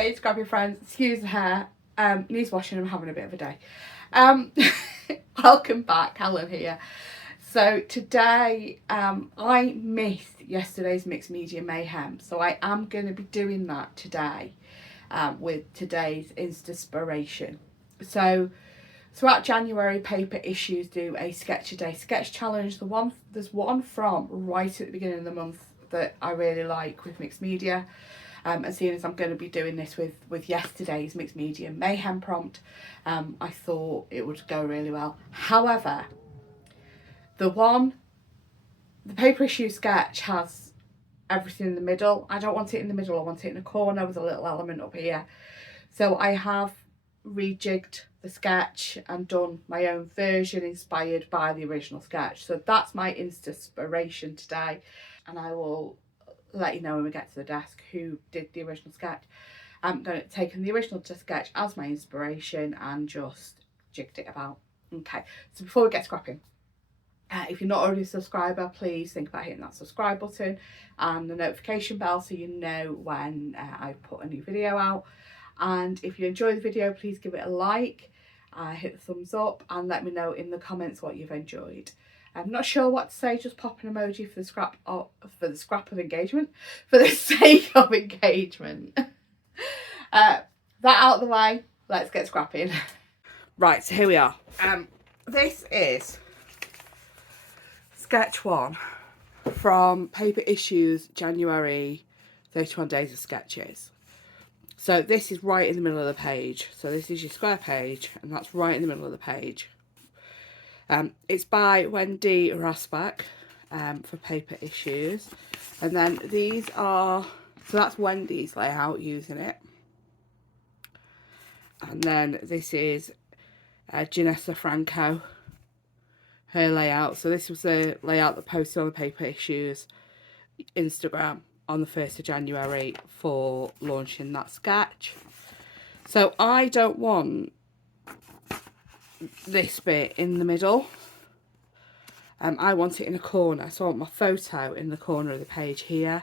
Hey, Scrapbook friends, excuse the hair, needs washing, I'm having a bit of a day. Welcome back, Helen here. So today, I missed yesterday's Mixed Media Mayhem, so I am going to be doing that today with today's Insta-spiration. So throughout January, Paper Issues do a sketch a day sketch challenge. There's one from right at the beginning of the month that I really like with Mixed Media. And seeing as I'm going to be doing this with yesterday's Mixed Media Mayhem prompt, I thought it would go really well. However, the Paper Issue sketch has everything in the middle. I don't want it in the middle, I want it in a corner with a little element up here. So I have rejigged the sketch and done my own version inspired by the original sketch. So that's my Insta-spiration today, and I will let you know when we get to the desk who did the original sketch. I'm going to take the original sketch as my inspiration and just jigged it about. Okay, so before we get scrapping, if you're not already a subscriber, please think about hitting that subscribe button and the notification bell so you know when I put a new video out. And if you enjoy the video, please give it a like, hit the thumbs up, and let me know in the comments what you've enjoyed. I'm not sure what to say, just pop an emoji for the scrap of engagement, for the sake of engagement. That out of the way, let's get scrapping. Right, so here we are. This is sketch 1 from Paper Issues January 31 Days of Sketches. So this is right in the middle of the page. So this is your square page, and that's right in the middle of the page. It's by Wendy Rasbach for Paper Issues. And then these are, so that's Wendy's layout using it. And then this is Janessa Franco, her layout. So this was the layout that posted on the Paper Issues Instagram on the 1st of January for launching that sketch. So I don't want this bit in the middle. I want it in a corner, so I want my photo in the corner of the page here,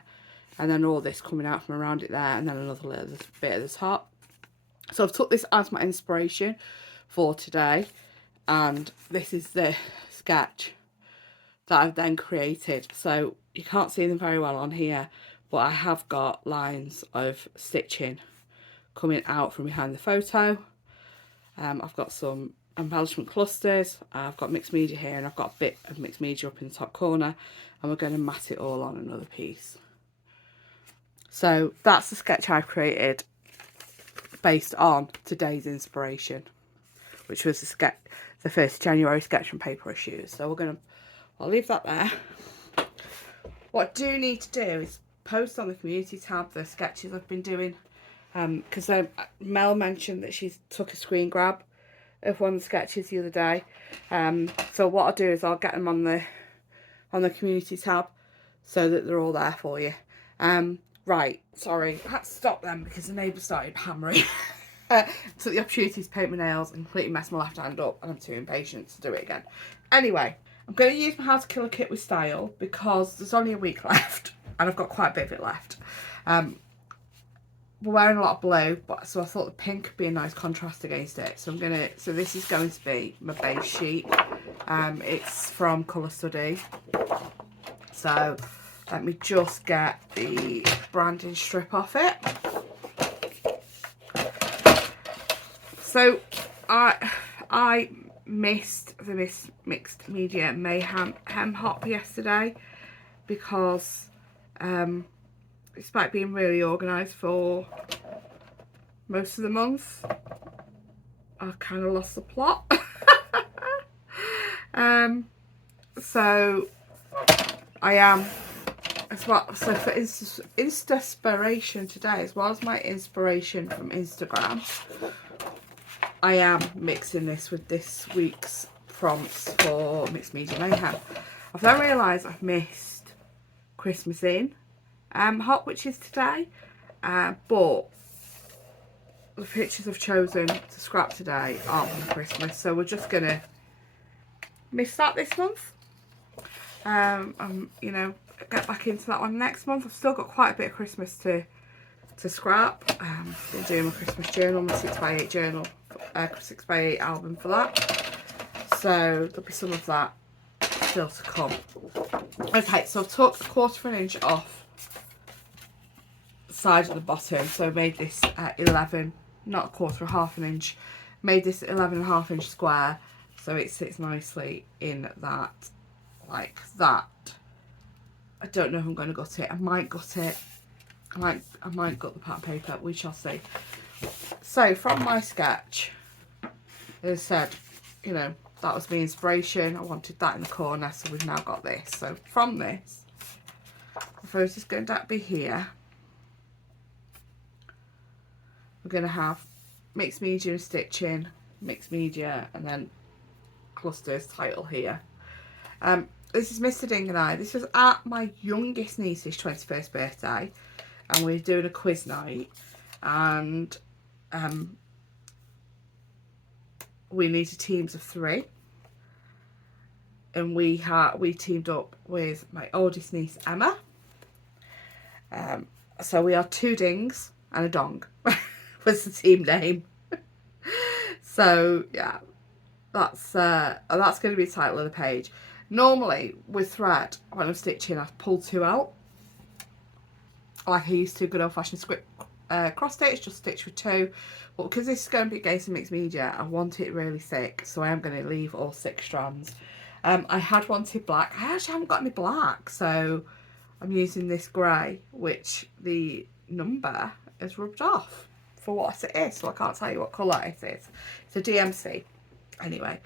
and then all this coming out from around it there, and then another little bit at the top. So I've took this as my inspiration for today, and this is the sketch that I've then created. So you can't see them very well on here, but I have got lines of stitching coming out from behind the photo. I've got some embellishment clusters, I've got Mixed Media here, and I've got a bit of Mixed Media up in the top corner, and we're going to mat it all on another piece. So that's the sketch I've created based on today's inspiration, which was the 1st January sketch from Paper Issues. So I'll leave that there. What I do need to do is post on the community tab the sketches I've been doing, because Mel mentioned that she took a screen grab of one of the sketches the other day. So what I'll do is I'll get them on the community tab so that they're all there for you. Right, sorry, I had to stop them because the neighbour started hammering. Took the opportunity to paint my nails and completely mess my left hand up, and I'm too impatient to do it again. Anyway, I'm going to use my How to Kill a Kit with Style because there's only a week left and I've got quite a bit of it left. We're wearing a lot of blue, so I thought the pink would be a nice contrast against it. So this is going to be my base sheet. It's from Colour Study. So let me just get the branding strip off it. So I missed the Mixed Media Mayhem hem hop yesterday because despite being really organised for most of the month, I kind of lost the plot. So I am, as well, so for Insta-spiration today, as well as my inspiration from Instagram, I am mixing this with this week's prompts for Mixed Media Mayhem. I've then realised I've missed Christmas In hop, which is today, but the pictures I've chosen to scrap today aren't from Christmas, so we're just gonna miss that this month. You know, get back into that one next month. I've still got quite a bit of Christmas to to scrap. Been doing my Christmas journal, my 6x8 journal, 6x8 album for that. So there'll be some of that still to come. Okay, so I've took 1/4 of an inch off the side of the bottom. So I made this 11, not 1/4, 1/2 inch. Made this 11.5 inch square, so it sits nicely in that, like that. I don't know if I'm going to gut it. I might gut it. I might gut the pattern paper. We shall see. So from my sketch, as I said, you know, that was my inspiration. I wanted that in the corner, so we've now got this. So from this, the photo is going to be here. We're going to have mixed media and stitching, mixed media, and then clusters title here. This is Mr. Ding and I. This was at my youngest niece's 21st birthday, and we were doing a quiz night, and we needed teams of 3, and we teamed up with my oldest niece Emma. So we are 2 dings and a dong was the team name. So yeah, that's going to be the title of the page. Normally with thread, when I'm stitching, I pull 2 out, like I used to good old fashioned cross stitch, just stitch with 2. But because this is going to be against mixed media, I want it really thick, so I am going to leave all 6 strands. I had wanted black. I actually haven't got any black, so I'm using this grey, which the number is rubbed off for what it is, so I can't tell you what colour it is. It's a DMC. Anyway,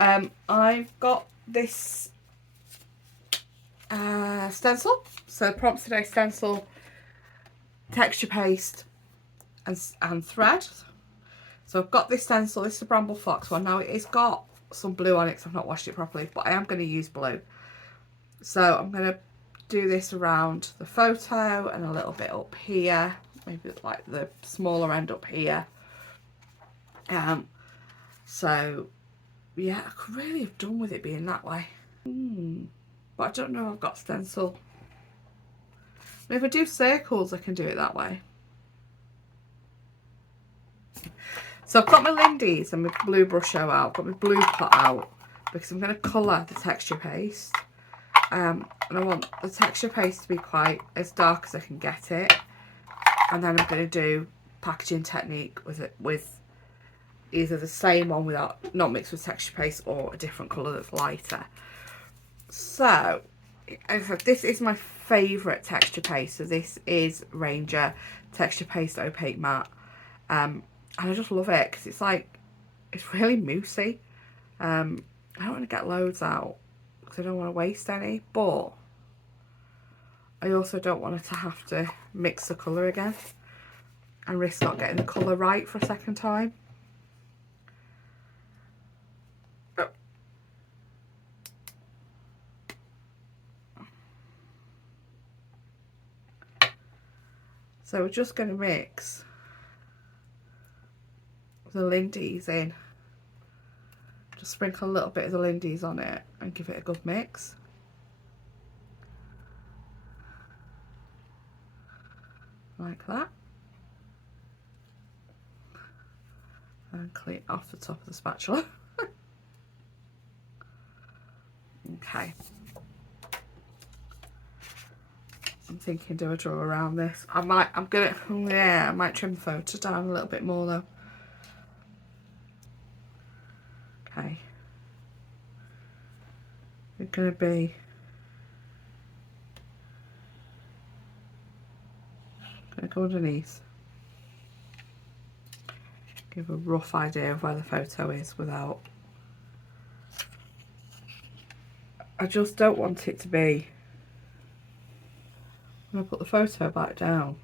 I've got this stencil. So prompt today: stencil, texture paste, and thread. So I've got this stencil. This is a Bramble Fox one. Now it has got some blue on it because I've not washed it properly, but I am going to use blue. So I'm going to do this around the photo and a little bit up here, maybe like the smaller end up here. So yeah, I could really have done with it being that way, but I don't know if I've got stencil. And if I do circles, I can do it that way. So I've got my Lindy's and my blue brush out. I've got my blue pot out because I'm going to colour the texture paste. And I want the texture paste to be quite as dark as I can get it. And then I'm going to do packaging technique with it, with either the same one without, not mixed with texture paste, or a different colour that's lighter. So this is my favourite texture paste. So this is Ranger Texture Paste Opaque Matte. And I just love it because it's like, it's really moussey. I don't want to get loads out because I don't want to waste any, but I also don't want it to have to mix the colour again and risk not getting the colour right for a second time. So we're just going to mix the Lindy's in. Just sprinkle a little bit of the Lindy's on it and give it a good mix. Like that. And clean off the top of the spatula. Okay. I'm thinking, do I draw around this? I might trim the photo down a little bit more though. Okay. We're going to be go underneath. Give a rough idea of where the photo is without. I just don't want it to be, when I put the photo back down,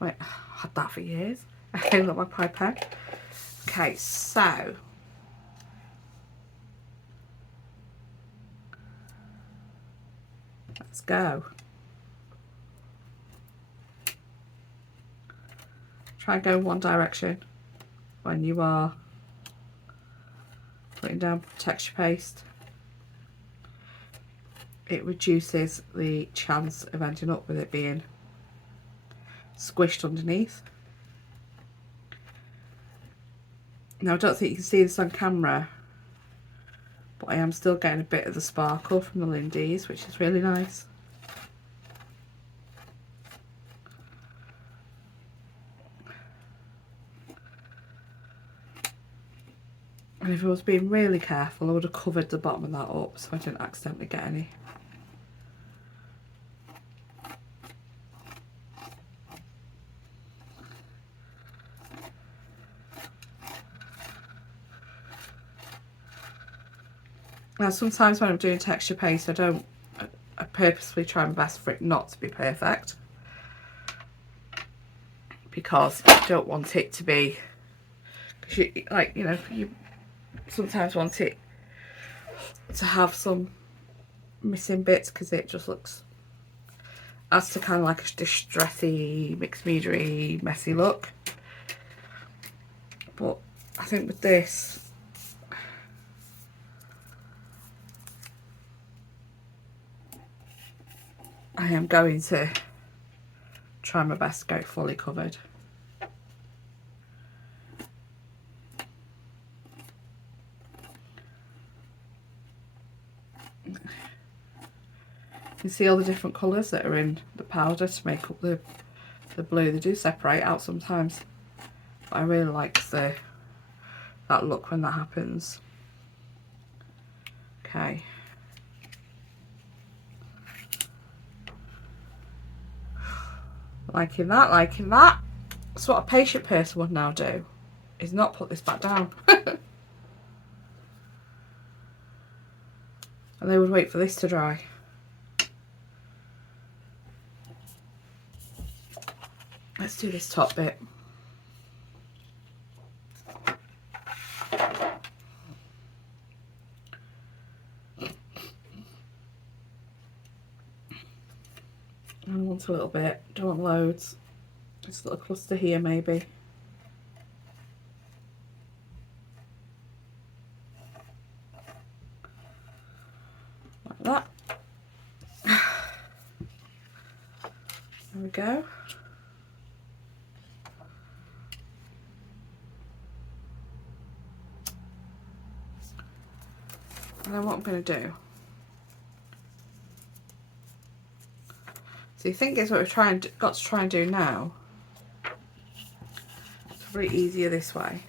wait, I've had that for years. I haven't got my pie pen. Okay, so let's go. Try and go in one direction when you are putting down texture paste. it reduces the chance of ending up with it being squished underneath. Now I don't think you can see this on camera, but I am still getting a bit of the sparkle from the Lindy's, which is really nice. And if I was being really careful, I would have covered the bottom of that up so I didn't accidentally get any. Now sometimes when I'm doing texture paste, I purposefully try my best for it not to be perfect, because I don't want it to be, because you sometimes want it to have some missing bits because it just adds to kind of like a distressy, mixed media-y, messy look. But I think with this, I am going to try my best to go fully covered. You can see all the different colours that are in the powder to make up the blue. They do separate out sometimes, but I really like that look when that happens. Okay. Liking that, liking that. So what a patient person would now do is not put this back down. And they would wait for this to dry. Let's do this top bit. I want a little bit, don't want loads. Just a little cluster here maybe. Like that. There we go. And then what I'm going to do, so you think is what we've got to try and do now. It's probably easier this way.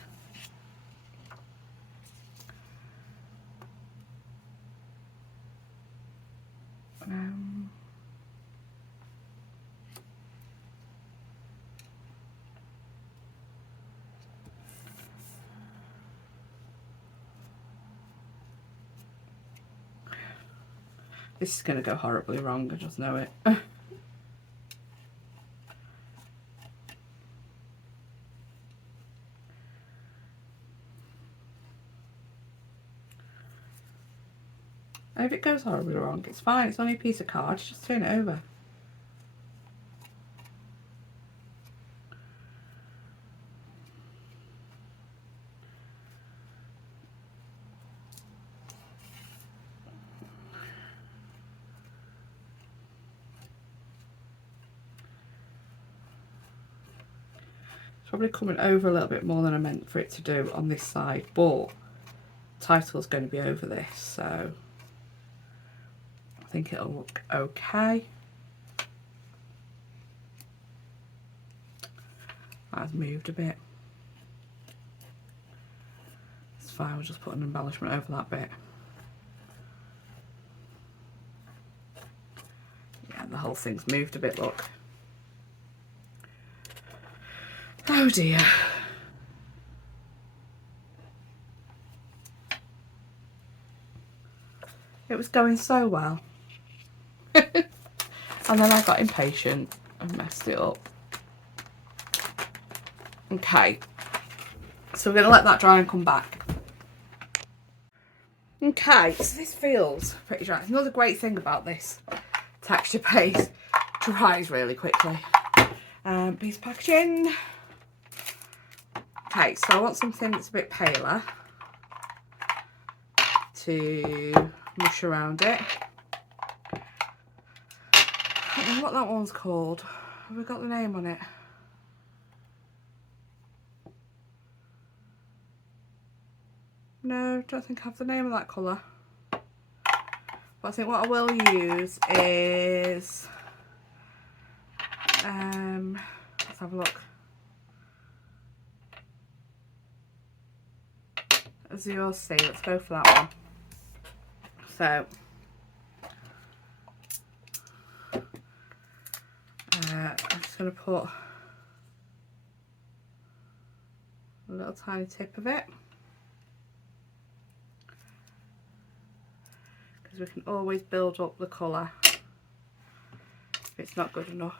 This is going to go horribly wrong, I just know it. If it goes horribly wrong, it's fine, it's only a piece of card, just turn it over. Probably coming over a little bit more than I meant for it to do on this side, but the title's going to be over this, so I think it'll look okay. That's moved a bit. It's fine, we'll just put an embellishment over that bit. Yeah, the whole thing's moved a bit, look. Oh dear. It was going so well. And then I got impatient and messed it up. Okay. So we're going to let that dry and come back. Okay, so this feels pretty dry. Another great thing about this texture paste, dries really quickly. Piece of packaging. Okay, so I want something that's a bit paler to mush around it. I don't know what that one's called. Have we got the name on it? No, don't think I have the name of that colour. But I think what I will use is, let's have a look. Azure Sea, let's go for that one. So, I'm just going to put a little tiny tip of it, because we can always build up the colour if it's not good enough.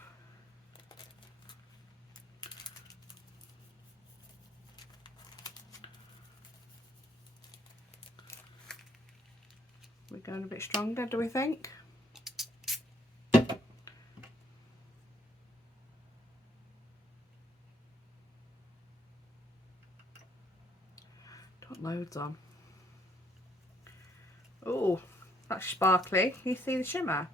We're going a bit stronger, do we think? Got loads on. Oh, that's sparkly. Can you see the shimmer?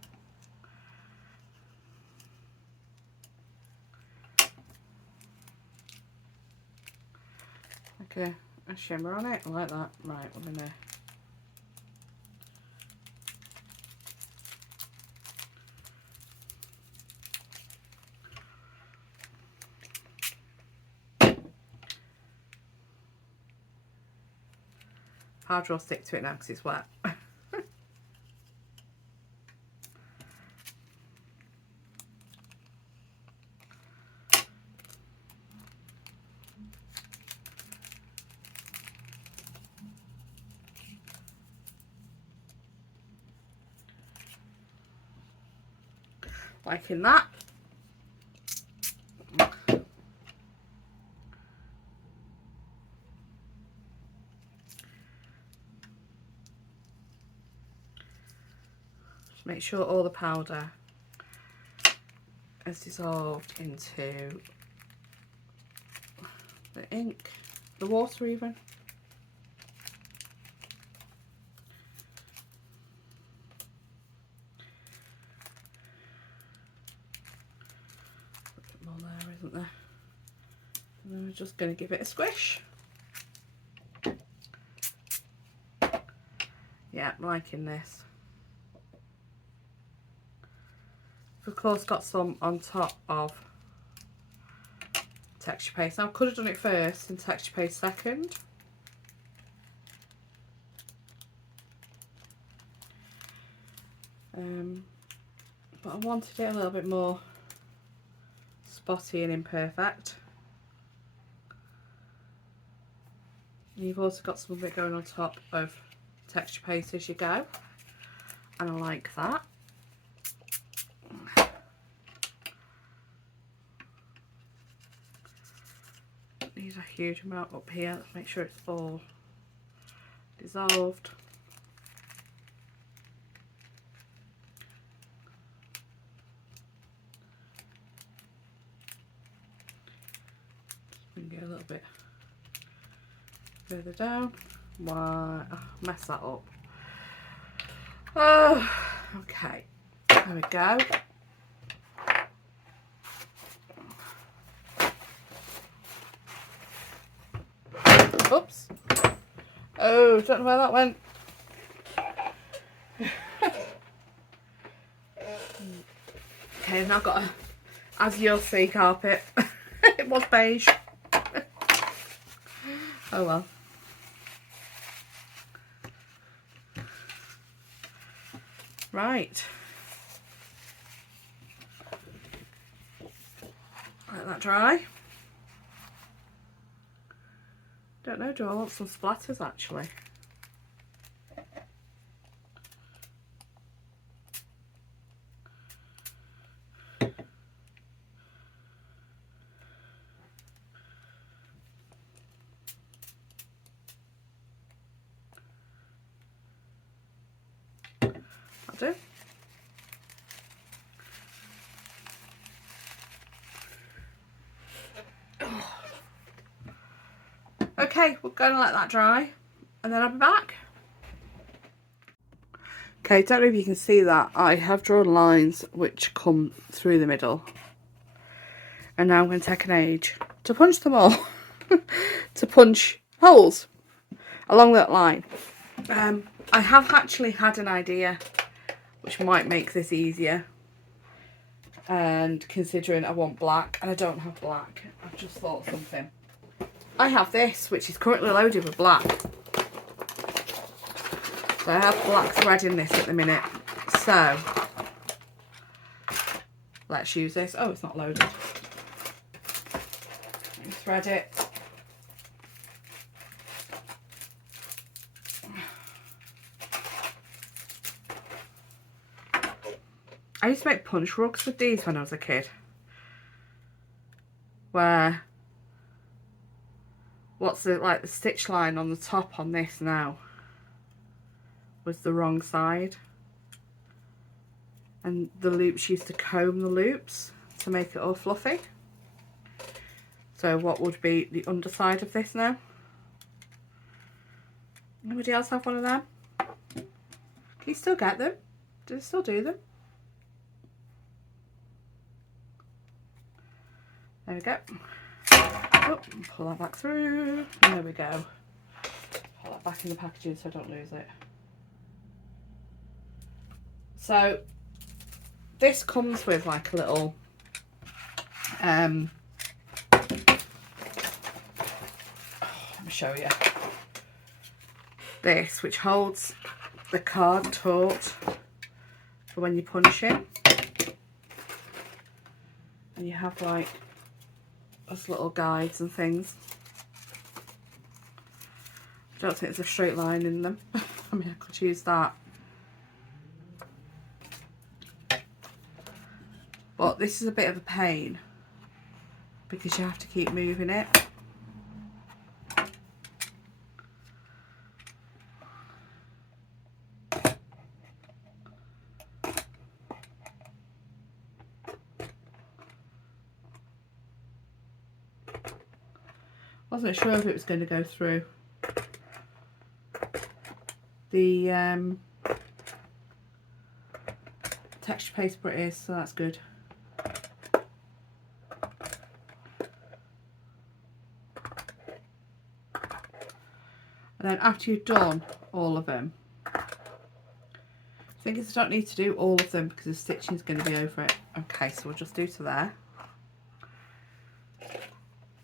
Like a shimmer on it. I like that. Right, we're gonna powder will stick to it now because it's wet. Liking that. Just make sure all the powder is dissolved into the ink, the water even. A bit more there, isn't there? And then we're just going to give it a squish. Yeah, I'm liking this. I've of course got some on top of texture paste. Now I could have done it first and texture paste second. But I wanted it a little bit more spotty and imperfect. And you've also got some of it going on top of texture paste as you go, and I like that. Need a huge amount up here. Let's make sure it's all dissolved. Bring it a little bit further down. Why, oh, mess that up. Oh, okay. There we go. Oops. Oh, don't know where that went. Okay, I've now got a Azure Sea carpet. It was beige. Oh well. Right. Let that dry. Don't know, do I want some splatters actually? I'll do. Okay, we're going to let that dry and then I'll be back. Okay, don't know if you can see that. I have drawn lines which come through the middle. And now I'm going to take an edge to punch them all. To punch holes along that line. I have actually had an idea which might make this easier. And considering I want black and I don't have black, I've just thought of something. I have this which is currently loaded with black. So I have black thread in this at the minute. So let's use this. Oh, it's not loaded. Let me thread it. I used to make punch rugs with these when I was a kid. Where what's the like the stitch line on the top on this now was the wrong side. And the loops used to comb the loops to make it all fluffy. So what would be the underside of this now? Anybody else have one of them? Can you still get them? Do they still do them? There we go. Oh, pull that back through. There we go. Pull that back in the packaging so I don't lose it. So this comes with like a little let me show you. This which holds the card taut for when you punch it. And you have like us little guides and things. I don't think there's a straight line in them. I mean, I could use that. But this is a bit of a pain because you have to keep moving it. Wasn't sure if it was going to go through the texture paste, but it is, so that's good. And then after you've done all of them, I think I don't need to do all of them because the stitching is going to be over it. Okay, so we'll just do to there.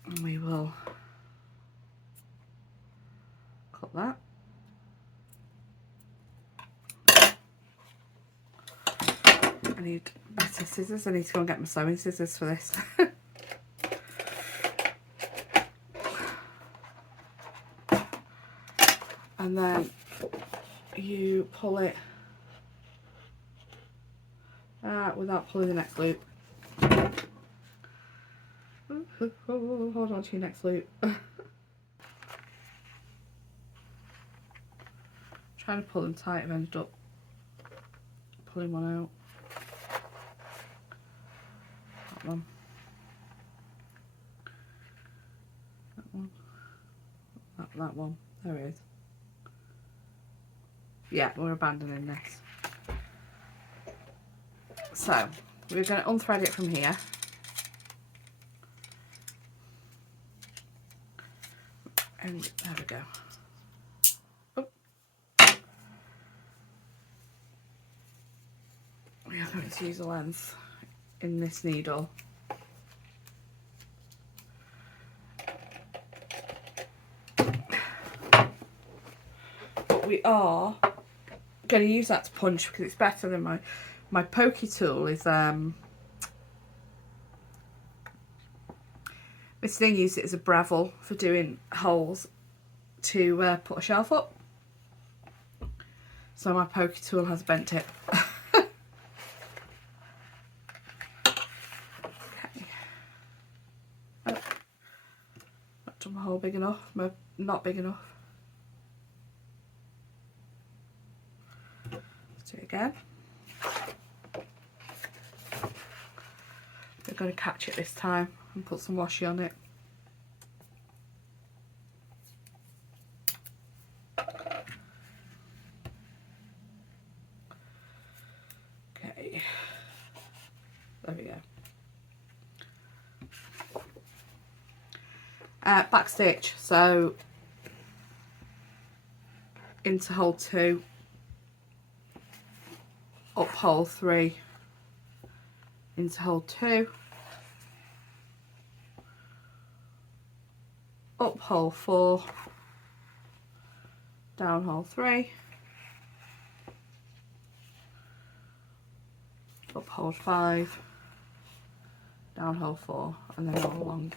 And we will cut that. I need better scissors. I need to go and get my sewing scissors for this. And then you pull it without pulling the next loop. Hold on to your next loop. Trying to pull them tight, I've ended up pulling one out. That one. That one. That one. There it is. Yeah, we're abandoning this. So, we're going to unthread it from here. And there we go. Oh. We are going to use a length in this needle. But we are going to use that to punch because it's better than my pokey tool is this thing used it as a breville for doing holes to put a shelf up, so my pokey tool has bent it. Okay. Oh, not done my hole big enough, not big enough. Let's do it again. We're going to catch it this time and put some washi on it. There we go. Back stitch, so into hole 2, up hole 3, into hole 2, up hole 4, down hole 3, up hole 5, down hole 4, and then all along.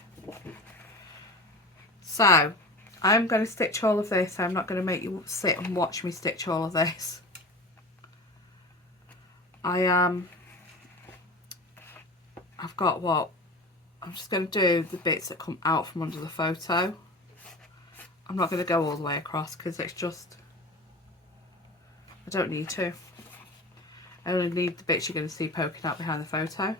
So I'm going to stitch all of this. I'm not going to make you sit and watch me stitch all of this. I've got what? I'm just going to do the bits that come out from under the photo. I'm not going to go all the way across because it's just, I don't need to. I only need the bits you're going to see poking out behind the photo.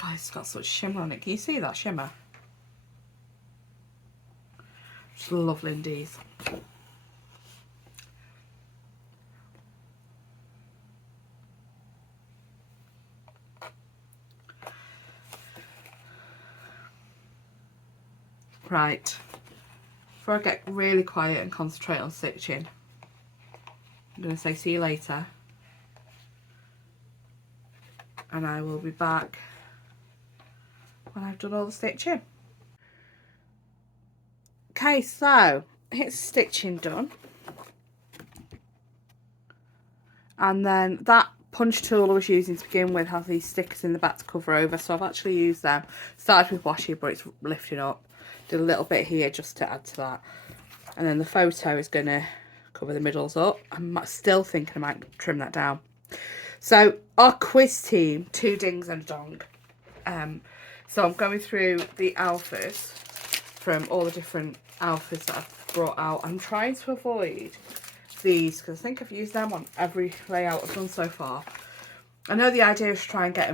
Guys, it's got such shimmer on it. Can you see that shimmer? Just lovely indeed. Right, before I get really quiet and concentrate on stitching, I'm going to say see you later, and I will be back when I've done all the stitching. Okay, so it's stitching done, and then that punch tool I was using to begin with has these stickers in the back to cover over, so I've actually used them. Started with washi, but it's lifting up. Did a little bit here just to add to that, and then the photo is going to cover the middles up. I'm still thinking I might trim that down. So our quiz team, 2 dings and a dong. So I'm going through the alphas from all the different alphas that I've brought out. I'm trying to avoid these because I think I've used them on every layout I've done so far. I know the idea is to try and get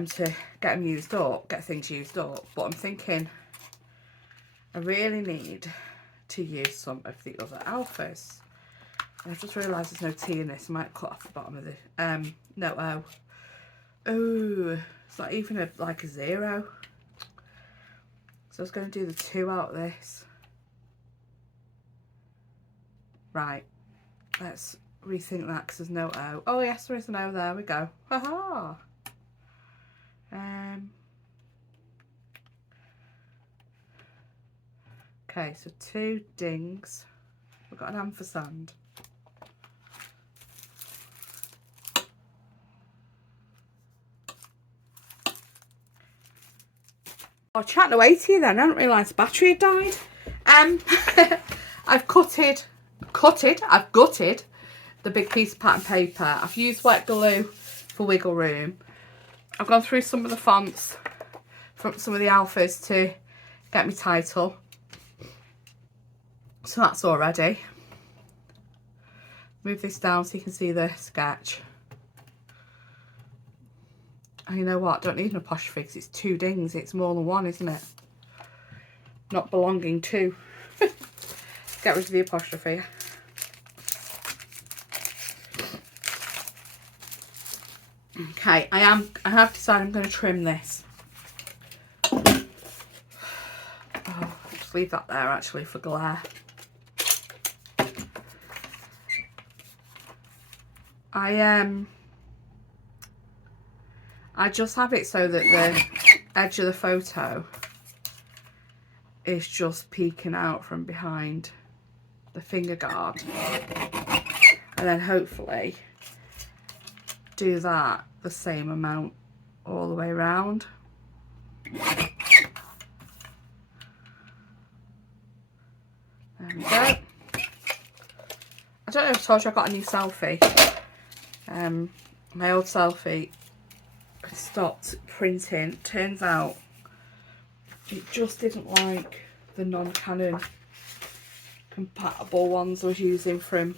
them used up, get things used up, but I'm thinking I really need to use some of the other alphas. And I've just realised there's no T in this. I might cut off the bottom of the no O. Oh, it's not even like a 0. So I was going to do the 2 out of this. Right, let's rethink that because there's no O. Oh yes, there is an O. There we go. Haha. Okay, so 2 dings. We've got an ampersand. Oh, chatting away to you then. I didn't realise the battery had died. I've gutted the big piece of pattern paper. I've used wet glue for wiggle room. I've gone through some of the fonts from some of the alphas to get my title. So that's all ready. Move this down so you can see the sketch. And you know what? Don't need an apostrophe because it's 2 dings. It's more than 1, isn't it? Not belonging to. Get rid of the apostrophe. Okay, I have decided I'm going to trim this. Oh, just leave that there actually for glare. I just have it so that the edge of the photo is just peeking out from behind the finger guard, and then hopefully do that the same amount all the way around. There we go. I don't know if I told you I got a new selfie. My old selfie stopped printing. Turns out it just didn't like the non-Canon compatible ones I was using from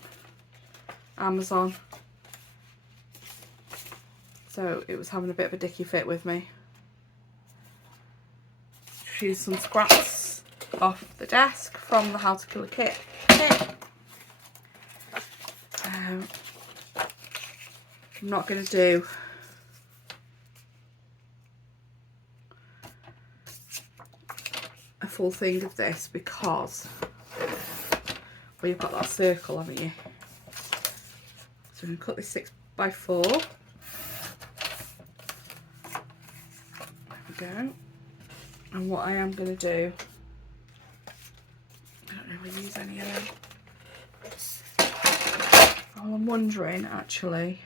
Amazon. So it was having a bit of a dicky fit with me. Used some scraps off the desk from the How to Kill a Kit kit. I'm not going to do full thing of this because you've got that circle, haven't you? So I'm going to cut this 6x4. There we go. And what I am going to do, I don't really use any of them. Oh, I'm wondering actually,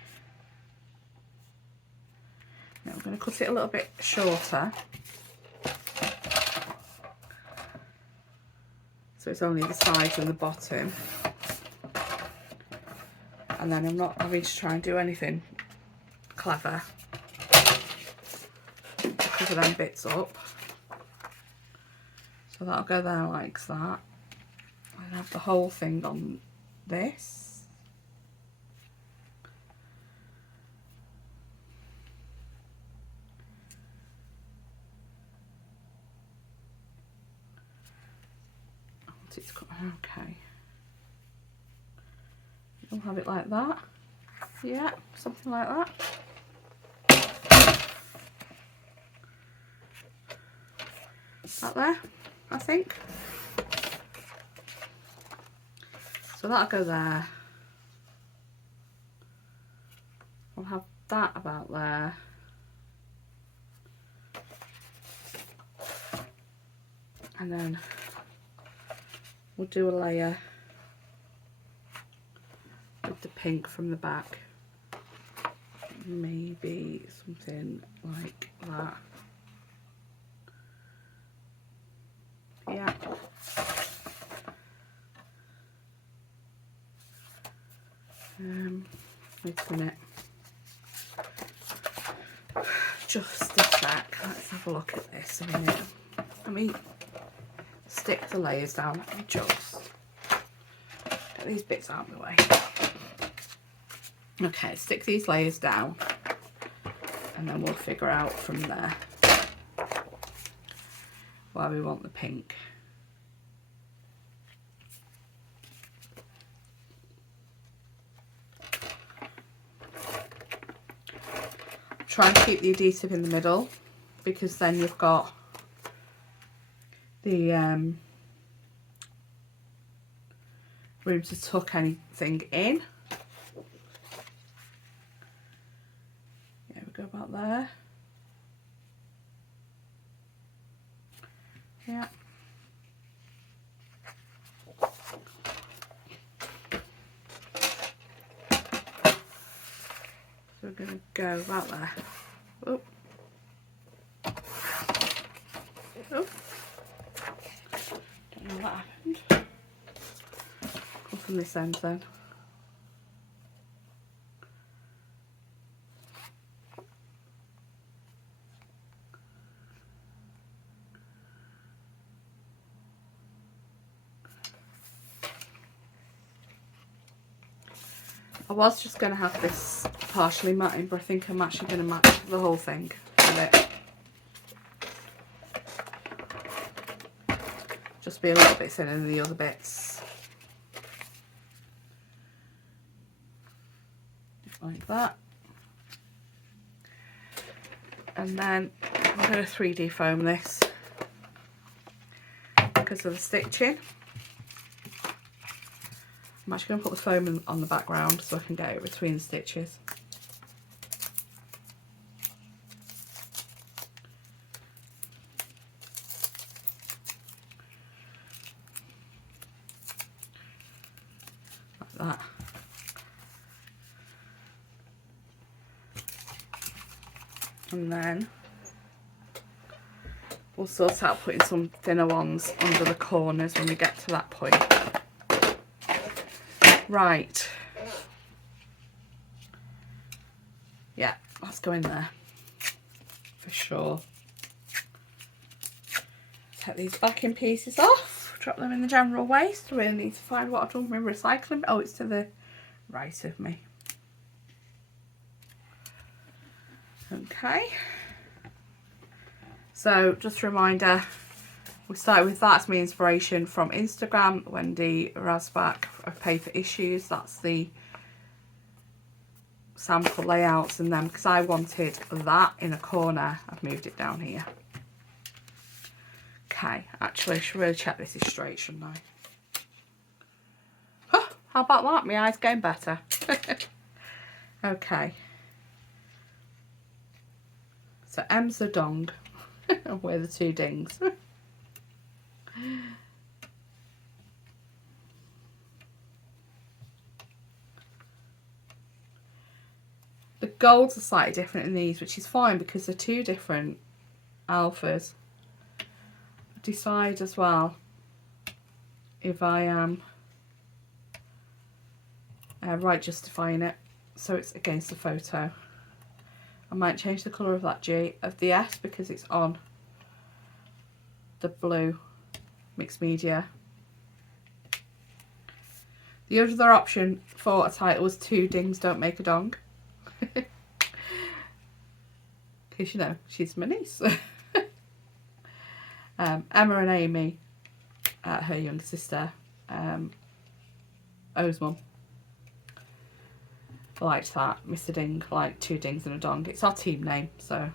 no, I'm going to cut it a little bit shorter. So it's only the sides and the bottom. And then I'm not having to try and do anything clever to cover them bits up. So that'll go there like that. And have the whole thing on this. I want it to cut, okay. I'll have it like that. Yeah, something like that. That there, I think. So that'll go there. I'll have that about there. And then we'll do a layer with the pink from the back. Maybe something like that. Yeah. Wait a minute. Just a sec. Let's have a look at this a minute. Let me stick the layers down. Let me just get these bits out of the way. Okay, stick these layers down and then we'll figure out from there where we want the pink. Try and keep the adhesive in the middle because then you've got the room to tuck anything in. There we go, about there. Yeah. So we're going to go about there. Oh. Oh. Don't know what happened. Come from this end then. I was just going to have this partially matting, but I think I'm actually going to match the whole thing with it. Just be a little bit thinner than the other bits. Like that. And then I'm going to 3D foam this because of the stitching. I'm actually going to put the foam on the background so I can get it between the stitches. Like that. And then we'll sort out putting some thinner ones under the corners when we get to that point. Right. Yeah, that's going there for sure. Take these backing pieces off, drop them in the general waste. I really need to find what I've done with recycling. Oh, it's to the right of me. Okay. So just a reminder, we started with That's My Inspiration from Instagram, Wendy Rasbach of Paper Issues. That's the sample layouts, and then because I wanted that in a corner, I've moved it down here. Okay, actually I should really check this is straight, shouldn't I? Huh, how about that? My eye's getting better. Okay. So M's the dong. And we're the two dings. The golds are slightly different in these, which is fine because they're two different alphas. Decide as well if I am right justifying it, so it's against the photo. I might change the colour of that the S because it's on the blue mixed media. The other option for a title was Two Dings Don't Make a Dong. Because you know, she's my niece. Emma and Amy, her younger sister, O's mum, liked that. Mr. Ding liked Two Dings and a Dong. It's our team name, so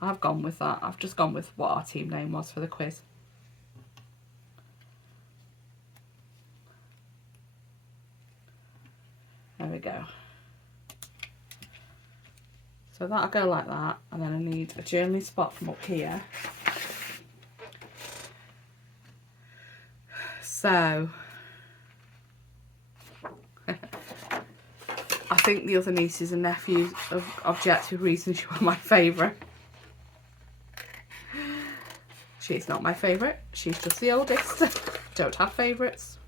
I've gone with that. I've just gone with what our team name was for the quiz. There we go. So that'll go like that, and then I need a journaling spot from up here. So I think the other nieces and nephews of objective reasons she was my favourite. She's not my favourite, she's just the oldest. Don't have favourites.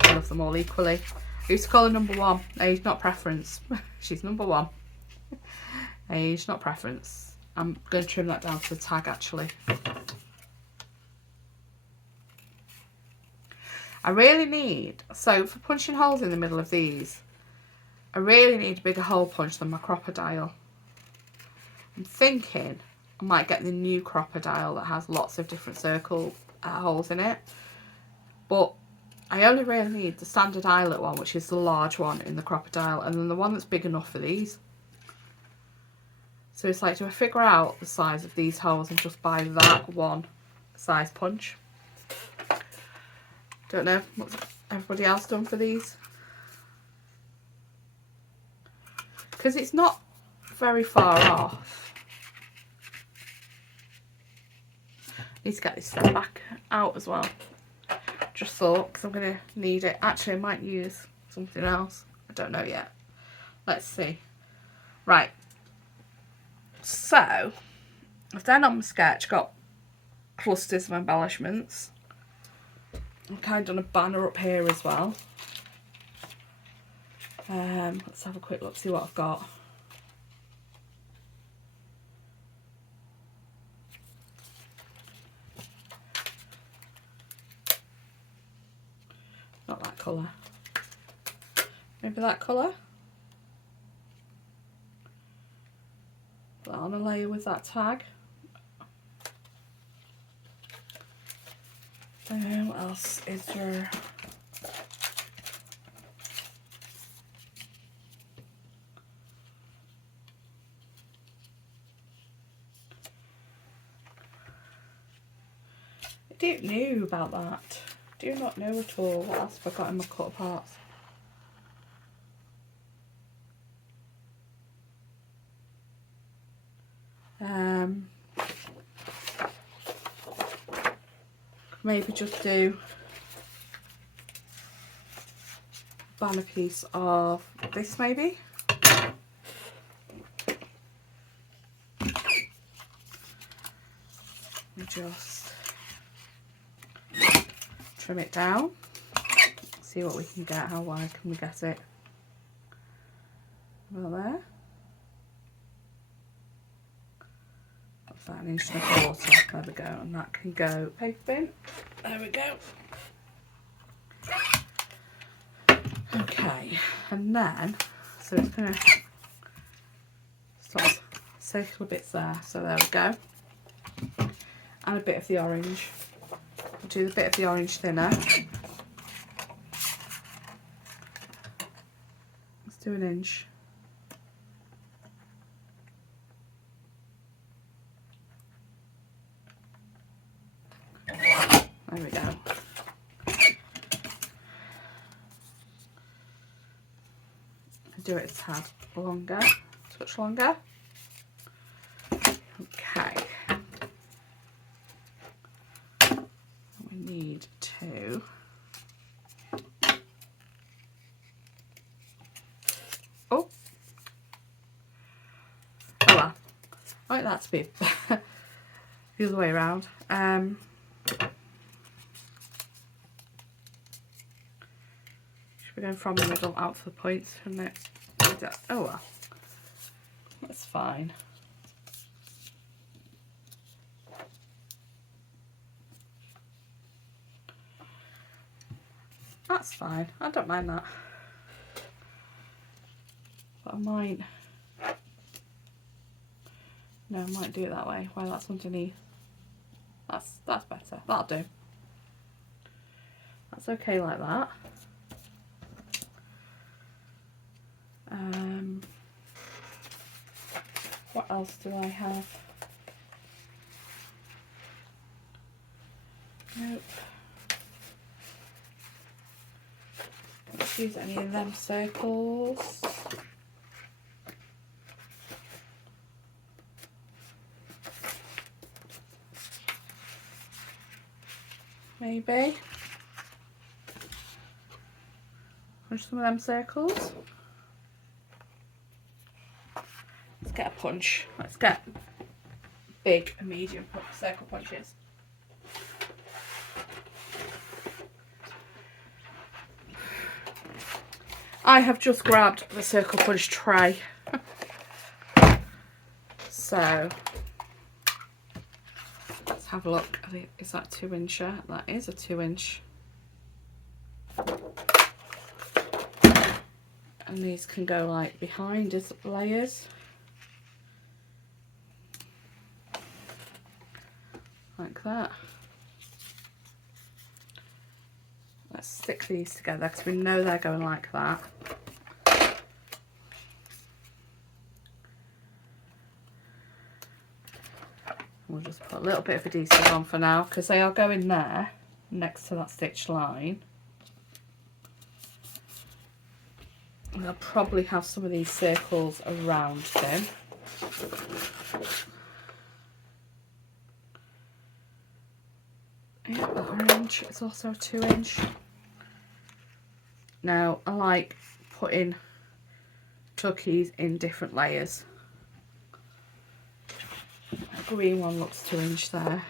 I love them all equally. I used to call her number one. Age, not preference. She's number one. Age, not preference. I'm going to trim that down to the tag actually. I really need, so for punching holes in the middle of these, I really need a bigger hole punch than my crocodile. I'm thinking I might get the new crocodile that has lots of different circle holes in it. But I only really need the standard eyelet one, which is the large one in the crocodile, and then the one that's big enough for these. So it's like, do I figure out the size of these holes and just buy that one size punch? Don't know what's everybody else done for these. Because it's not very far off. Need to get this step back out as well. Just thought, because I'm going to need it. Actually, I might use something else. I don't know yet. Let's see. Right. So, I've then on my sketch got clusters of embellishments. I've kind of done a banner up here as well. Let's have a quick look, see what I've got. Not that colour. Maybe that colour. Put that on a layer with that tag. What else is there? I don't know about that. Do not know at all. What else have I got in my cut parts? Maybe just do a banner piece of this maybe. And just trim it down. See what we can get. How wide can we get it? About there. That's about 1.25 inches. There we go. And that can go paper bin. There we go. Okay, and then, so it's going to sort of circular bits there. So there we go. And a bit of the orange. I'll do the bit of the orange thinner. Let's do 1 inch. do it a tad longer, a touch longer. Okay. We need to oh well, I like that to be the other way around. Should be going from the middle out to the points, shouldn't it? Oh well, that's fine. That's fine, I don't mind that. But I might, no, I might do it that way, while that's underneath. That's better, that'll do. That's okay like that. What else do I have? Nope. Let's use any of them circles. Maybe. Punch some of them circles. Let's get a punch. Let's get big and medium circle punches. I have just grabbed the circle punch tray. So let's have a look. I think, is that 2-incher? That is a 2-inch. And these can go like behind as layers. Like that. Let's stick these together because we know they're going like that. We'll just put a little bit of adhesive on for now because they are going there next to that stitch line. And I'll probably have some of these circles around them. Yeah, orange is also a 2-inch. Now I like putting tuckies in different layers. The green one looks 2-inch there.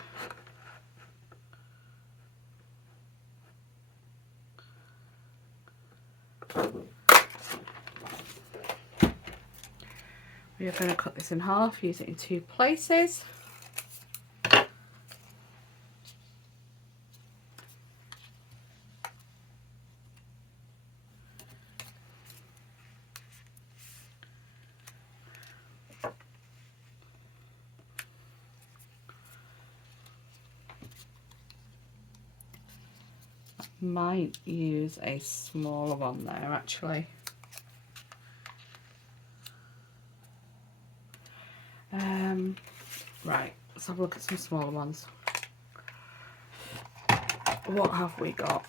We are going to cut this in half, use it in 2 places. Might use a smaller one there actually. Right, let's have a look at some smaller ones. What have we got?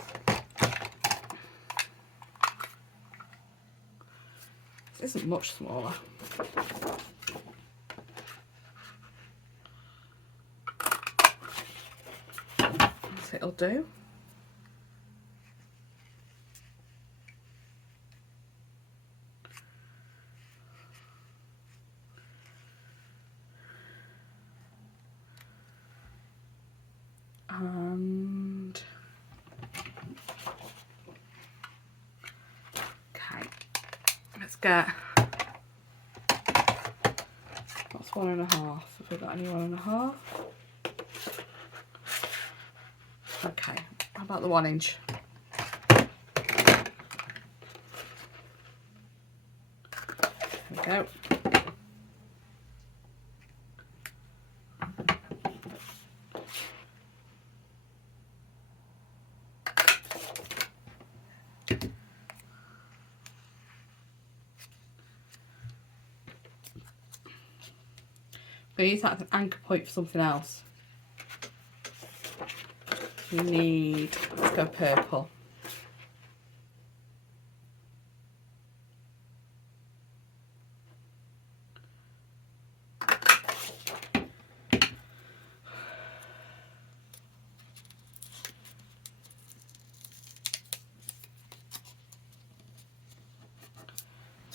This isn't much smaller. It'll do. And okay, let's get, that's 1.5. Have we got any 1.5? Okay, how about the 1-inch? There we go. We use that as an anchor point for something else. We need, let's go purple.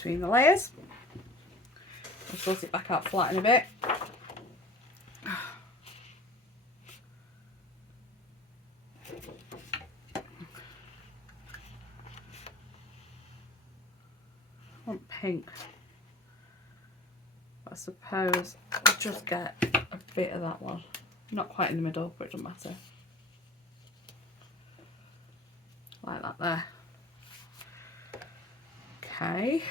between the layers. I'll sort it back out flat in a bit. I want pink. I suppose I'll just get a bit of that one. Not quite in the middle, but it doesn't matter. Like that there. Okay.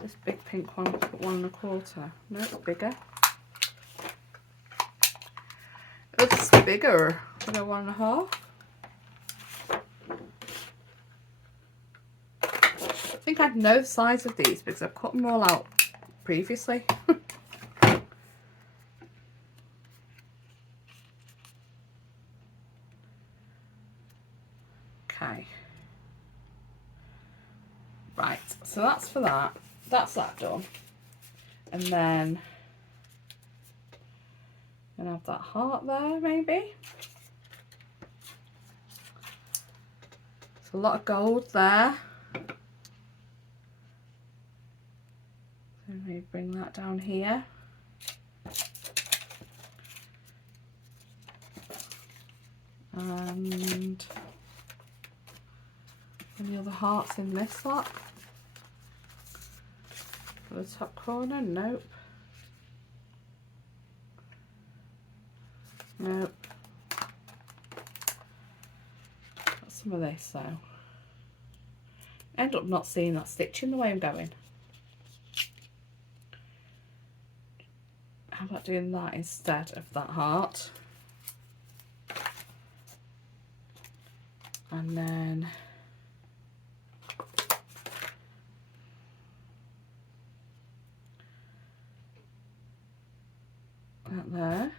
This big pink one, put 1 1/4. No, it's bigger. It's bigger. I go 1 1/2. I think I'd know the size of these because I've cut them all out previously. Okay. Right, so that's for that. That's that done. And then I'm gonna have that heart there, maybe. There's a lot of gold there. So maybe bring that down here. And any other hearts in this lot? For the top corner? Nope. Nope. Got some of this though. End up not seeing that stitching the way I'm going. How about doing that instead of that heart? And then that there.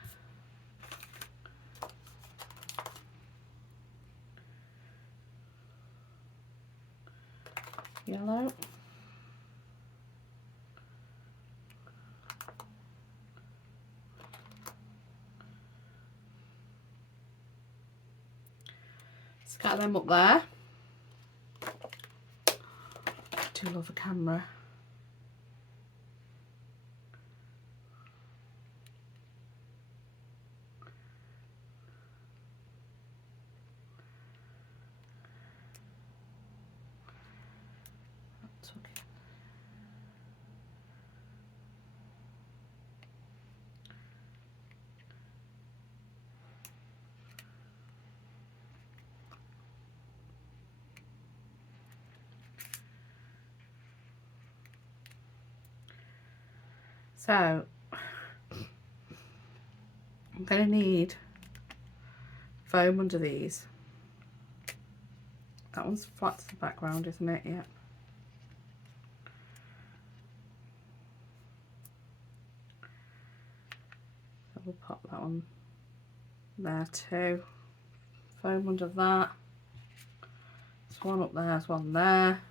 Yellow. Scatter them up there. Do love a camera. So I'm going to need foam under these. That one's flat to the background, isn't it? Yeah. So we'll pop that one there too. Foam under that. There's one up there, there's one there.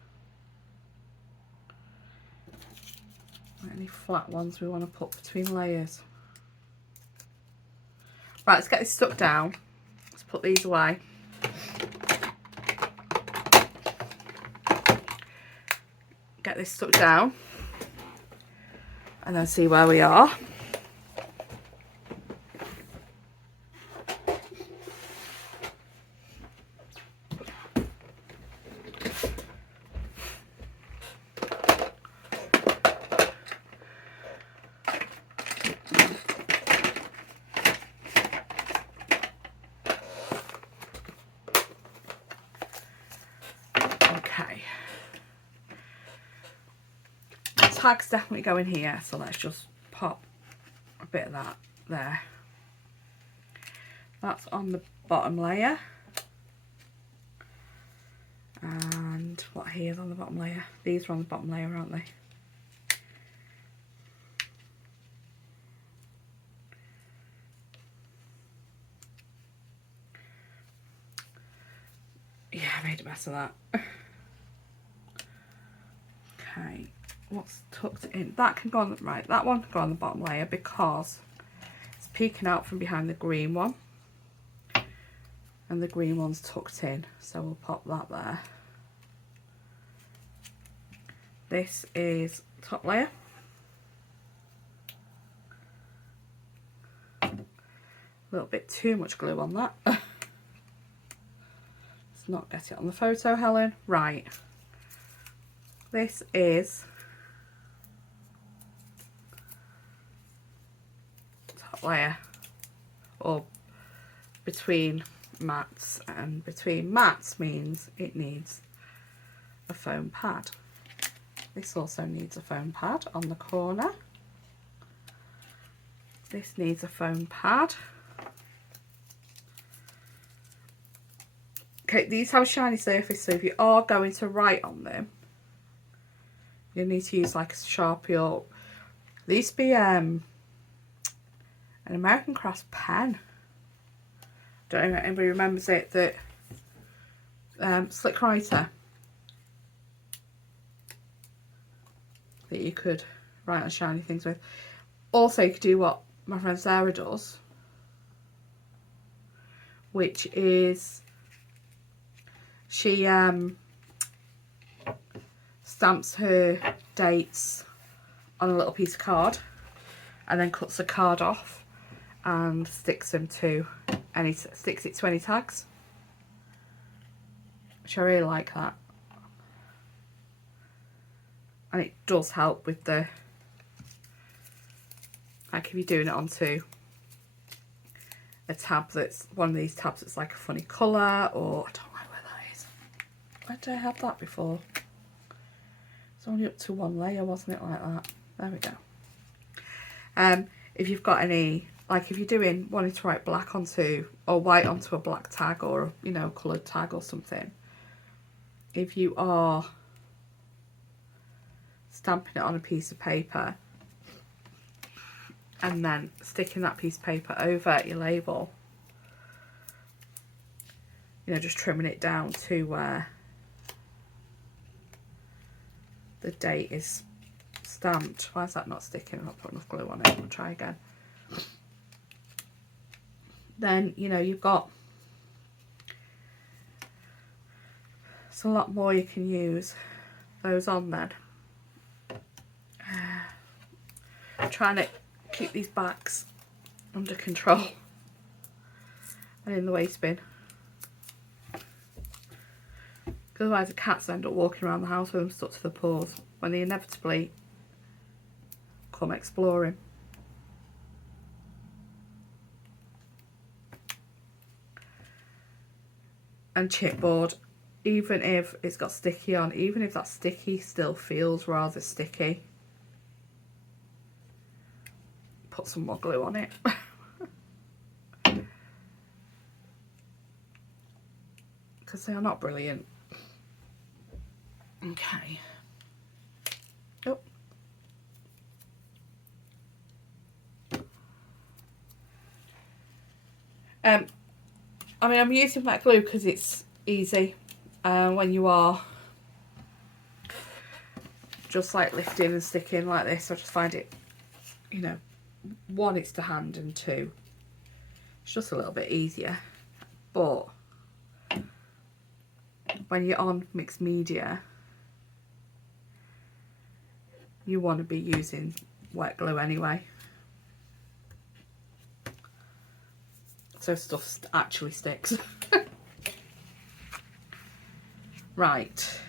Any flat ones we want to put between layers. Right, let's get this stuck down. Let's put these away. Get this stuck down and then see where we are. Tag's definitely going here, so let's just pop a bit of that there. That's on the bottom layer, and what here's on the bottom layer? These are on the bottom layer, aren't they? Yeah, I made a mess of that. Okay, what's tucked in? That can go on, right, that one can go on the bottom layer because it's peeking out from behind the green one. and the green one's tucked in, so we'll pop that there. This is top layer. A little bit too much glue on that. Let's not get it on the photo, Helen. Right. This is top layer, or between mats, and between mats means it needs a foam pad. This also needs a foam pad on the corner. This needs a foam pad. Okay, these have a shiny surface, so if you are going to write on them, you need to use like a Sharpie, or there used to be an American Crafts pen. Don't know if anybody remembers it, that slick writer that you could write on shiny things with. Also, you could do what my friend Sarah does, which is she stamps her dates on a little piece of card and then cuts the card off and sticks it to any tags, which I really like that. And it does help with the, like if you're doing it onto a tab that's one of these tabs that's like a funny colour, or I don't know where that is. Where did I have that before? It's only up to one layer, wasn't it, like that? There we go. If you've got any, like if you're wanting to write black onto, or white onto a black tag, or you know, coloured tag or something, if you are stamping it on a piece of paper and then sticking that piece of paper over your label, you know, just trimming it down to where the date is stamped. Why is that not sticking? I've not put enough glue on it. We'll try again. Then, you know, you've got, it's a lot more you can use those on then. I'm trying to keep these backs under control and in the waste bin, because otherwise the cats end up walking around the house with them stuck to the paws when they inevitably come exploring. And chipboard, even if it's got sticky on, even if that sticky still feels rather sticky, put some more glue on it. Because they are not brilliant. Okay. Oh. I mean, I'm using that glue because it's easy when you are just like lifting and sticking like this. I just find it, you know, one, it's to hand, and two, it's just a little bit easier. But when you're on mixed media, you want to be using wet glue anyway, so stuff actually sticks. Right,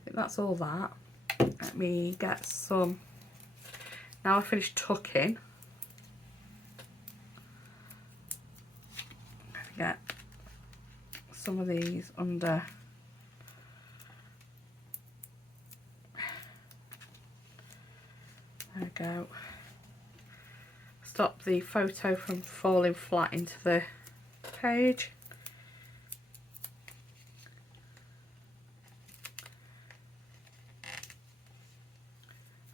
I think that's all that. Let me get some, now I've finished tucking, I'm going to get some of these under there we go. Stop the photo from falling flat into the page.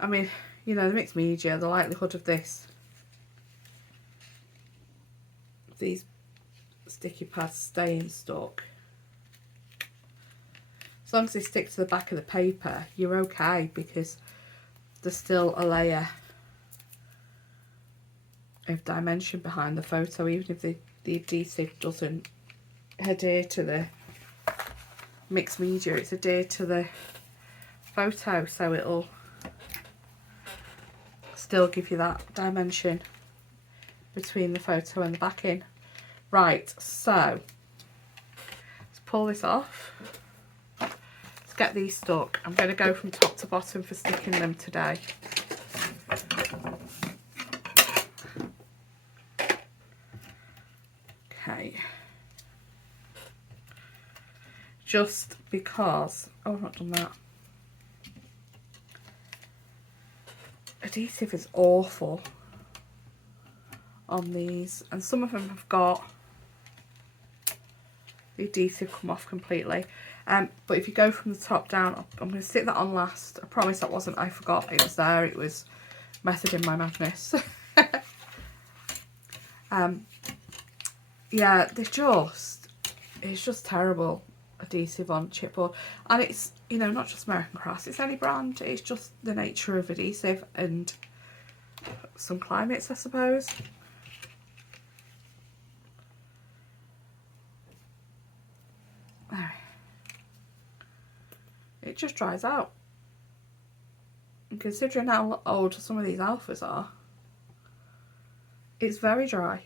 I mean, you know, the mixed media, the likelihood of these sticky pads staying stuck, as long as they stick to the back of the paper, you're okay, because there's still a layer of dimension behind the photo, even if they the adhesive doesn't adhere to the mixed media, it's adhered to the photo, so it'll still give you that dimension between the photo and the backing. Right, so let's pull this off. Let's get these stuck. I'm going to go from top to bottom for sticking them today. Okay. Just because, oh, I've not done that. Adhesive is awful on these, and some of them have got the adhesive come off completely. But if you go from the top down, I'm going to stick that on last. I promise that wasn't, I forgot it was there, it was method in my madness. Yeah, it's just terrible adhesive on chipboard, and it's, you know, not just American Crafts, it's any brand, it's just the nature of adhesive and some climates, I suppose. There. It just dries out, and considering how old some of these alphas are, it's very dry.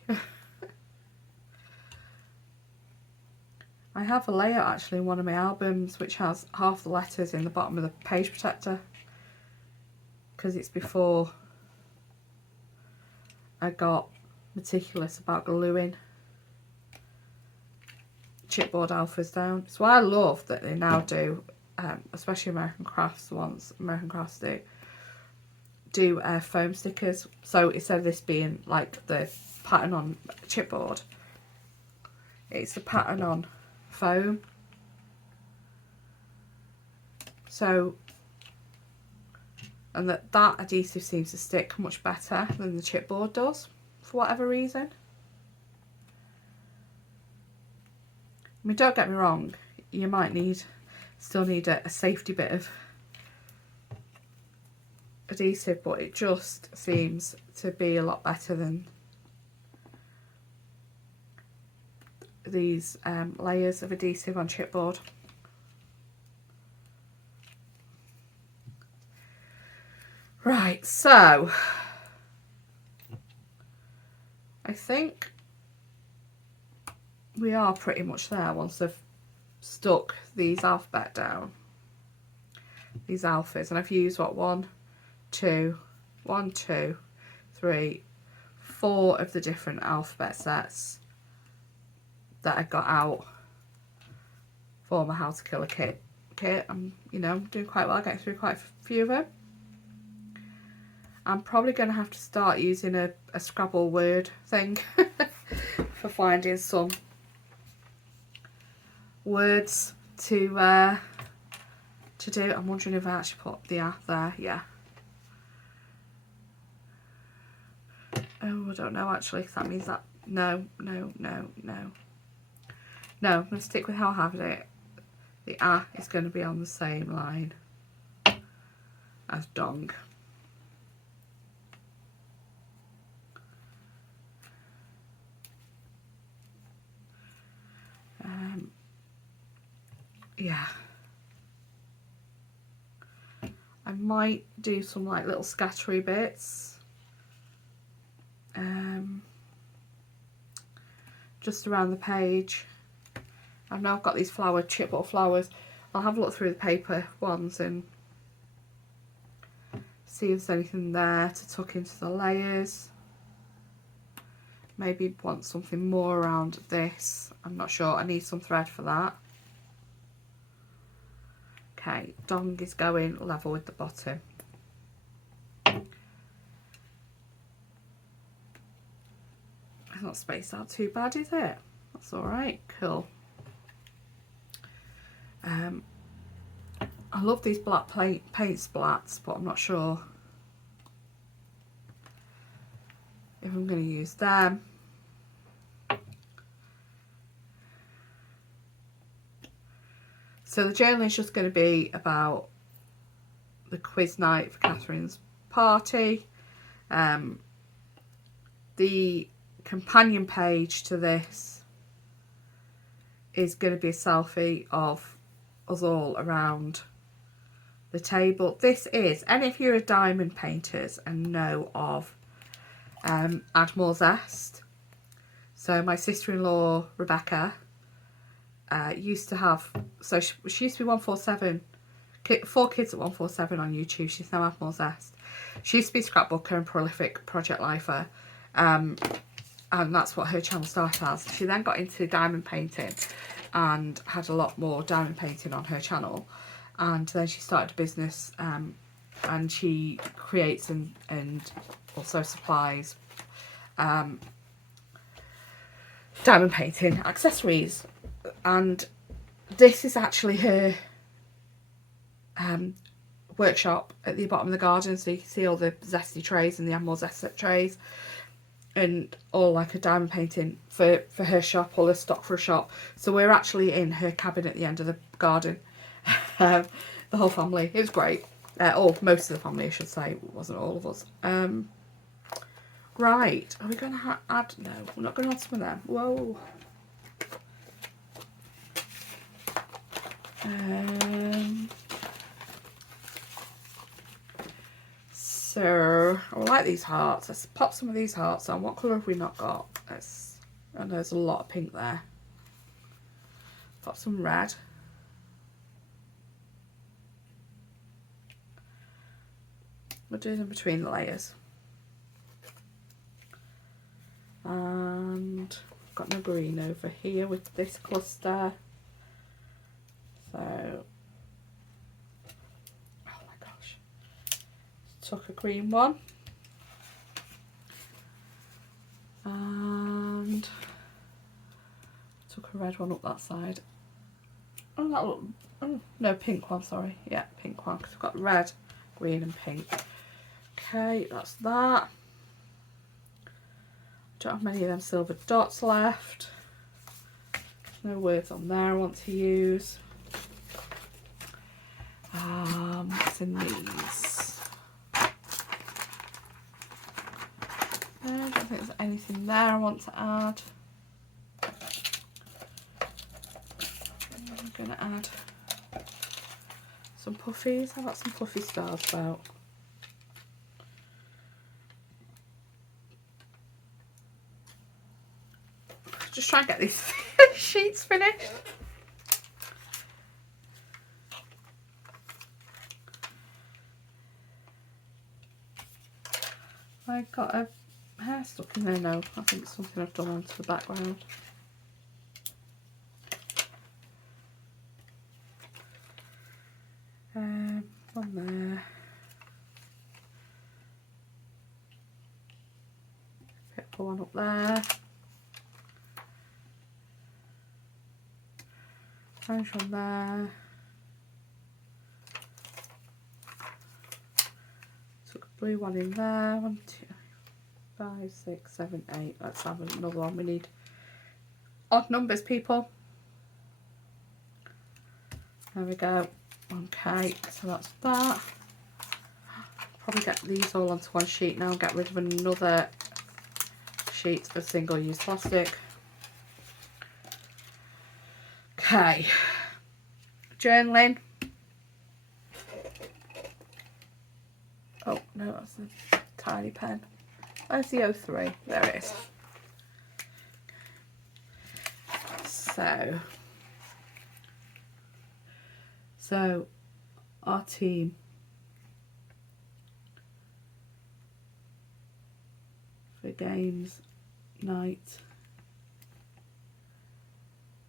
I have a layer actually in one of my albums which has half the letters in the bottom of the page protector, because it's before I got meticulous about gluing chipboard alphas down. So I love that they now do, especially American Crafts, the ones American Crafts do foam stickers. So instead of this being like the pattern on chipboard, it's the pattern on foam. So, and that adhesive seems to stick much better than the chipboard does for whatever reason. I mean, don't get me wrong, you might still need a safety bit of adhesive, but it just seems to be a lot better than these layers of adhesive on chipboard. Right, so I think we are pretty much there once I've stuck these alphabet down, these alphas, and I've used what, 1, 2, 3, 4 of the different alphabet sets that I got out for my How to Kill a Kit. I'm, you know, doing quite well, getting through quite a few of them. I'm probably going to have to start using a Scrabble word thing for finding some words to do. I'm wondering if I actually put the A there. Yeah. Oh, I don't know actually, because that means that no. No, I'm going to stick with how I have it. The A is going to be on the same line as dong. Yeah. I might do some like little scattery bits. Just around the page. I've now got these chipboard flowers. I'll have a look through the paper ones and see if there's anything there to tuck into the layers. Maybe want something more around this. I'm not sure. I need some thread for that. Okay, dong is going level with the bottom. It's not spaced out too bad, is it? That's alright, cool. I love these black paint splats, but I'm not sure if I'm going to use them. So the journal is just going to be about the quiz night for Catherine's party. The companion page to this is going to be a selfie of us all around the table. This is, and if you're a diamond painters and know of Add More Zest, so my sister-in-law Rebecca used to have, so she used to be 147, 4 kids at 147 on YouTube. She's now Add More Zest. She used to be a scrapbooker and prolific project lifer, and that's what her channel started as. She then got into diamond painting and had a lot more diamond painting on her channel, and then she started a business, and she creates and also supplies diamond painting accessories. And this is actually her workshop at the bottom of the garden, so you can see all the zesty trays and the Add More Zest trays, and all like a diamond painting for her shop, all the stock for a shop. So we're actually in her cabin at the end of the garden, the whole family. It was great. Most of the family, I should say. It wasn't all of us. Right, are we going to add? No, we're not going to add some of them. Whoa. So I like these hearts. Let's pop some of these hearts on. What colour have we not got? And there's a lot of pink there. Pop some red. We'll do them between the layers. And I've got my green over here with this cluster. So, oh my gosh, took a green one and took a red one up that side. Oh, that look, oh no, pink one, sorry. Yeah, pink one, because I've got red, green and pink. Okay, that's that. Don't have many of them silver dots left. No words on there I want to use. What's in these? I don't think there's anything there I want to add. I'm going to add some puffies. I've got some puffy stars about. Just try and get these sheets finished. I got a hair stuck in there. No, I think it's something I've done onto the background. One there. Put one up there. Orange one there. Took a blue one in there. 1, 2, 5, 6, 7, 8. Let's have another one. We need odd numbers, people. There we go. Okay, so that's that. Probably get these all onto one sheet now and get rid of another sheet of single-use plastic. Okay, journaling. Oh no, that's a tiny pen. Where's the 03? There it is. So our team for games night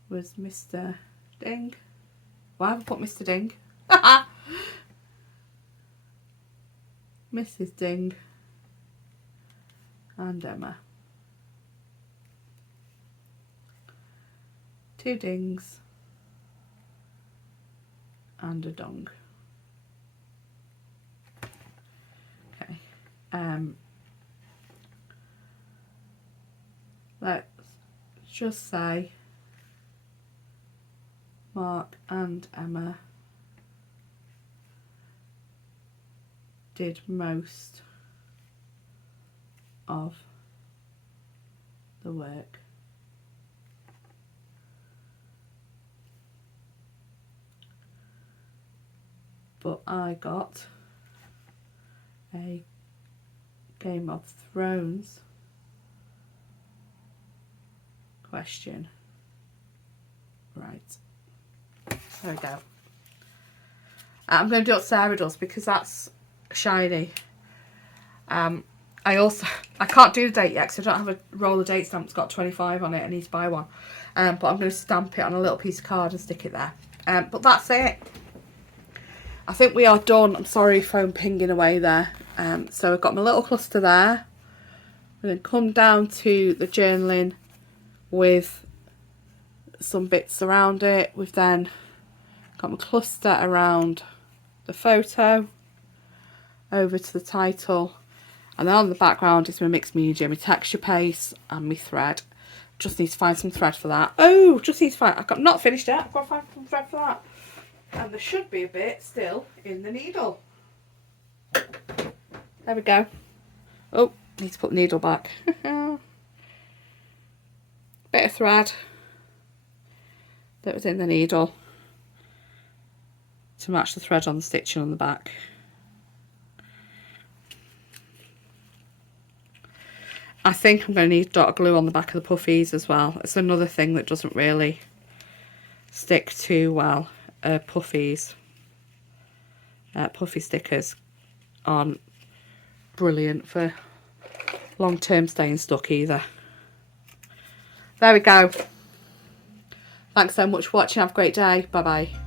was Mr. Ding. Why have I put Mr. Ding? Mrs. Ding and Emma. 2 dings and a dong. Okay. Let's just say Mark and Emma did most of the work. But I got a Game of Thrones question. Right. There we go. I'm going to do what Sarah does because that's shiny. I can't do the date yet because I don't have a roll of date stamp that's got 25 on it. I need to buy one. But I'm going to stamp it on a little piece of card and stick it there. But that's it. I think we are done. I'm sorry if I'm pinging away there. So I've got my little cluster there. I'm going to come down to the journaling with some bits around it. We've then got my cluster around the photo, over to the title, and then on the background is my mixed media, my texture paste and my thread. Just need to find some thread for that. Oh, just need to find, I've not finished yet, I've got to find some thread for that. And there should be a bit still in the needle. There we go. Oh, need to put the needle back. Bit of thread that was in the needle to match the thread on the stitching on the back. I think I'm going to need dot glue on the back of the puffies as well. It's another thing that doesn't really stick too well. Puffies. Puffy stickers aren't brilliant for long-term staying stuck either. There we go. Thanks so much for watching. Have a great day. Bye bye.